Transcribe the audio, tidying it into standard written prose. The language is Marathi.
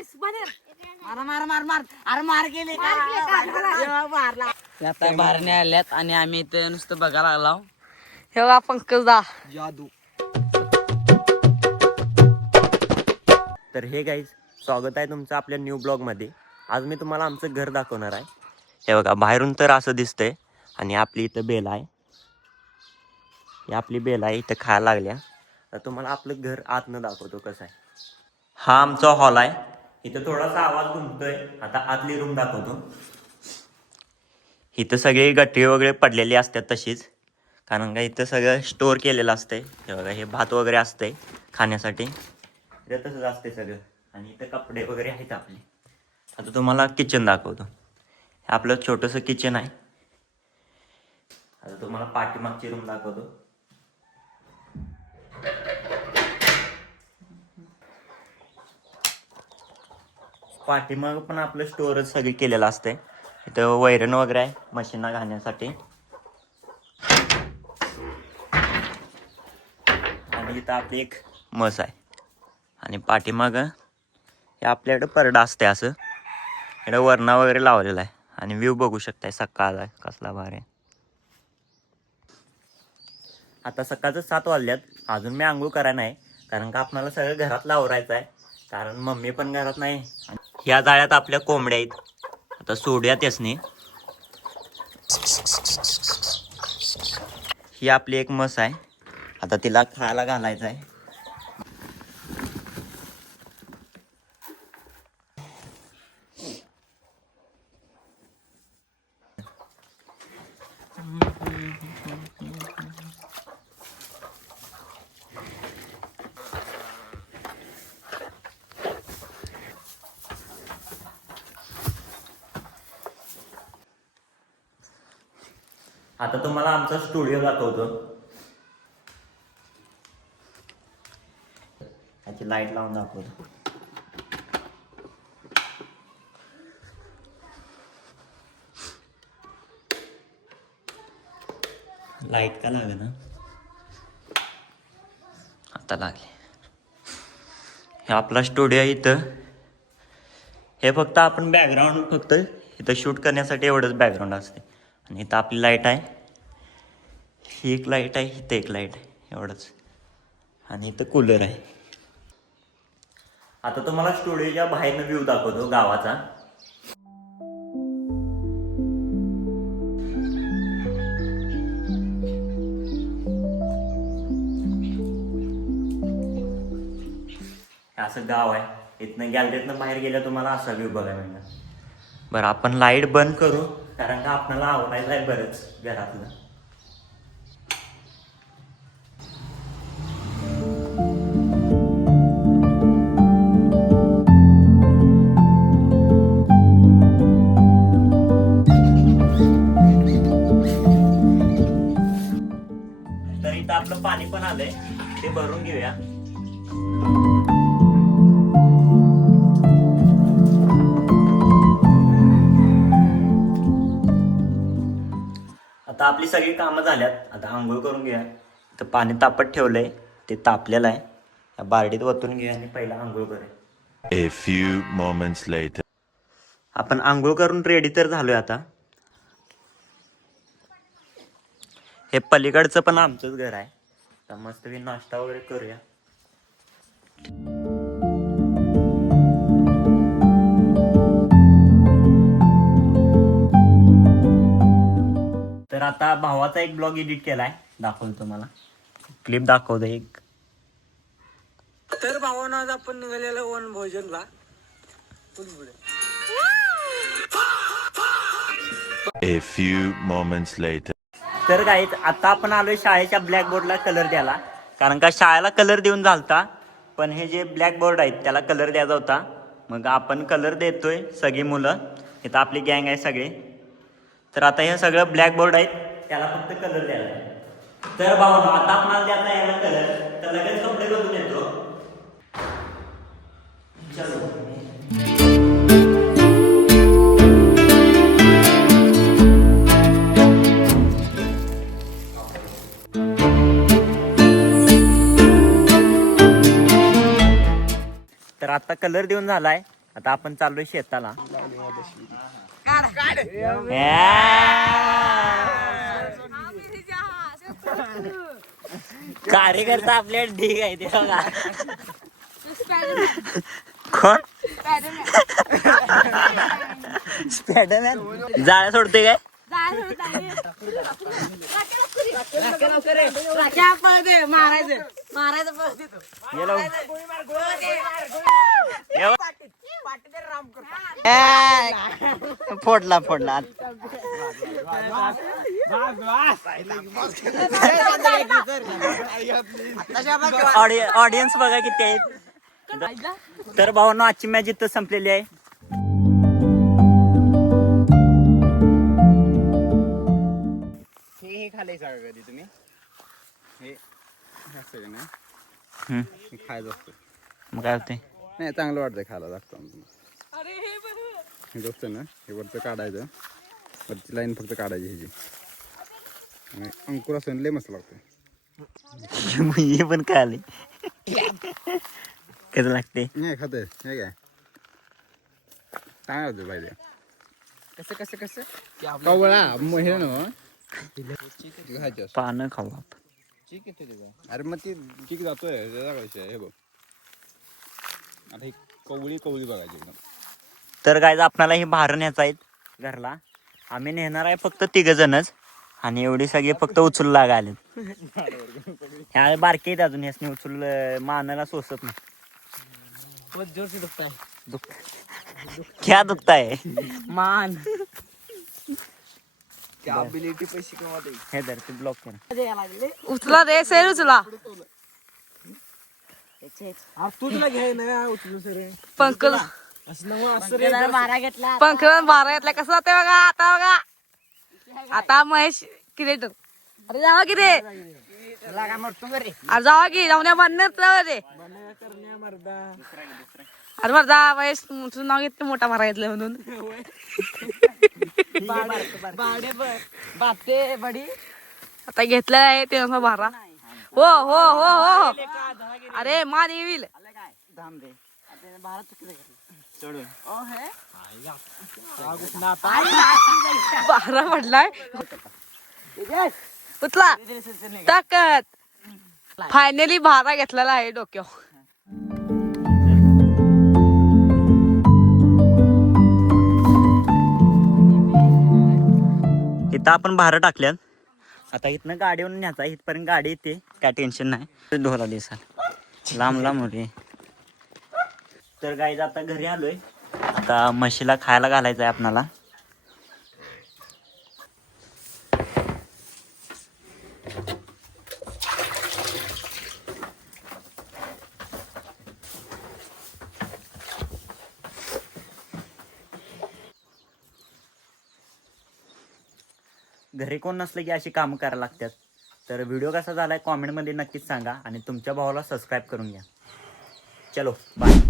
मार मार मार मार अरे मार गेले मारला आता बाहेरने आल्यात आणि आम्ही इथे नुसतं बघायला लागलो. हे बघा पंकज दा जादू. तर हे गाईज, स्वागत आहे तुमचं आपल्या न्यू ब्लॉगमध्ये. आज मी तुम्हाला आमचं घर दाखवणार आहे. हे बघा, बाहेरून तर असं दिसतंय आणि आपली इथं बेल आहे. ही आपली बेल आहे, इथं खायला लागल्या. तर तुम्हाला आपलं घर आतनं दाखवतो कसं आहे. हा आमचा हॉल आहे. इथं थोडासा आवाज घुमतोय. आता आतली रूम दाखवतो. इथं सगळे गट्टे वगैरे पडलेली असतात तशीच, कारण का इथं सगळं स्टोअर केलेलं असतंय. हे बघा, हे भात वगैरे असतंय खाण्यासाठी. इथं तसंच असते सगळं. आणि इथं कपडे वगैरे आहेत आपले. आता तुम्हाला किचन दाखवतो. हे आपलं छोटंसं किचन आहे. आता तुम्हाला पाठीमागची रूम दाखवतो. पाठीमाग पण आपलं स्टोअरच सगळी केलेलं असते. इथं वैरण वगैरे आहे मशीनला घालण्यासाठी. आणि इथं आपली एक म्हस आहे. आणि पाठीमाग हे आपल्याकडे परडा असते असं. इकडे वरणा वगैरे लावलेला आहे. आणि व्ह्यू बघू शकताय सकाळचा कसला भारी आहे. आता सकाळचं 7 वाजल्यात. अजून मी आंघोळ करायला नाही, कारण का आपल्याला सगळं घरातलं आवरायचं आहे. कारण मम्मी पण घरात नाही. ह्या जाळ्यात आपल्या कोंबड्या आहेत. आता सोडूयात त्यासनी. ही आपली एक म्हस आहे. आता तिला खायला घालायचं आहे. आता तुम्हाला आमचा स्टुडिओ दाखवतो. याची लाईट लावून दाखवतो. लाईट का लागे ना, आता लागले. हे आपला स्टुडिओ इथं. हे फक्त आपण बॅकग्राऊंड फक्त इथं शूट करण्यासाठी एवढंच बॅकग्राऊंड असते. आणि इथं आपली लाईट आहे. ही एक लाईट आहे, इथं एक लाईट आहे, एवढंच. आणि इथं कूलर आहे. आता तुम्हाला स्टुडिओच्या बाहेरनं व्ह्यू दाखवतो गावाचा. असं गाव आहे. इथनं गॅलरीतनं बाहेर गेलं तुम्हाला असा व्ह्यू बघायला मिळणार. बरं, आपण लाईट बंद करू, कारण का आपल्याला आवडायचं आहे बरंच घरातलं. तर इथं आपलं पाणी पण आलंय, ते भरून घेऊया. आता आपली सगळी कामं झाल्यात. आता आंघोळ करून घ्या. तर पाणी तापत ठेवलंय, ते तापलेलं आहे. या बारडीत वतून घ्या आणि पहिला आंघोळ करूया. A few moments later. आपण आंघोळ करून रेडी तर झालोय. आता हे पलीकडचं पण आमचंच घर आहे. तर मस्त नाश्ता वगैरे करूया. तर आता भावाचा एक ब्लॉग एडिट केलाय, दाखवतो तुम्हाला. क्लिप दाखवतो एक. तर भावानं आज आपण निघालेलं वन भोजनला. A few moments later. तर गाईज, आता आपण आलोय शाळेच्या ब्लॅकबोर्डला कलर द्यायला. कारण का शाळेला कलर देऊन झालता, पण हे जे ब्लॅकबोर्ड आहेत त्याला कलर द्यायचा होता. मग आपण कलर देतोय सगळी मुलं. इथं आपली गँग आहे सगळे. तर आता हे सगळं ब्लॅकबोर्ड आहेत, त्याला फक्त कलर द्यायला आहे. तर भाऊ, आता आपल्याला द्यायचा याला कलर. तर लगेच कपडे बदलून येतो. चलो. तर आता कलर देऊन झालाय. आता आपण चाललोय शेताला. कार्यकर्ता आपल्या ढीग आहे ते बघा. कोण स्पायडरमॅन जाळ्या सोडते काय? फोडला ऑडियन्स बघा किती आहेत. तर भावांनो आजची मॅच इथं संपलेली आहे. हे खाल्लायचं का कधी तुम्ही? हे असतं का नाही? हे खायचं असतं. मग काय होते? नाही चांगलं वाटतंय खायला लागतं. हे गोष्ट ना हे वरचं काढायचं, वरची लाईन फक्त काढायची ह्याची. आणि अंकुर असं लय मस्त लागतं. हे पण काय आले कसं लागते? नाही खातंय हे काय चांगलं होतं पाहिजे. कसं कवळा हे ना खायचं असतं. पानं खाऊ आपण. अरे मग ती चिक जातोय हे बघ. आता ही कवळी बघायची एकदम. तर काय आपल्याला हे भार न्यायचं आहे घरला. आम्ही नेणार आहे फक्त 3 जणच आणि एवढी सगळी फक्त उचलू लागाले. ह्या बारके आहेत अजून, ह्यासनी उचल मानाला सोसत नाही. क्या दुखताय मान हे धर तू ब्लॉक कर. उचला रे सेल उचला. तुला घ्याय ना उचलू सर पंकज मारा घेतला. पंकज 12 घेतला. कसं जाते बघा आता बघा. आता महेश क्रिएटर. अरे जावा की रे. काय मरतो घरी अरे जावा की जाऊन या म्हणत रे. अरे मरदा महेश तुझं नाव घेतलं मोठा मारा घेतलं म्हणून. बाते बडी आता घेतलं आहे ते भारा. हो हो हो हो. अरे मान येईल. धाम दे भारत चुकीचं चढून बारा पडलाय. उचला ताकद. फायनली भारा घेतलेला आहे डोक्यावर. इथं आपण भार टाकल्यात. आता इथनं गाडीवरून न्यायचा. इथपर्यंत गाडी येते काय टेन्शन नाही. ढोला दिसाल लांब होते. तर गाईज आता घरी आलोय. आता म्हशीला खायला घालायचं आहे आपणाला. घरी कोण नसलं की अशी कामं करायला लागतात. तर व्हिडिओ कसा झालाय कॉमेंटमध्ये नक्कीच सांगा आणि तुमच्या भावाला सबस्क्राईब करून घ्या. चलो बाय.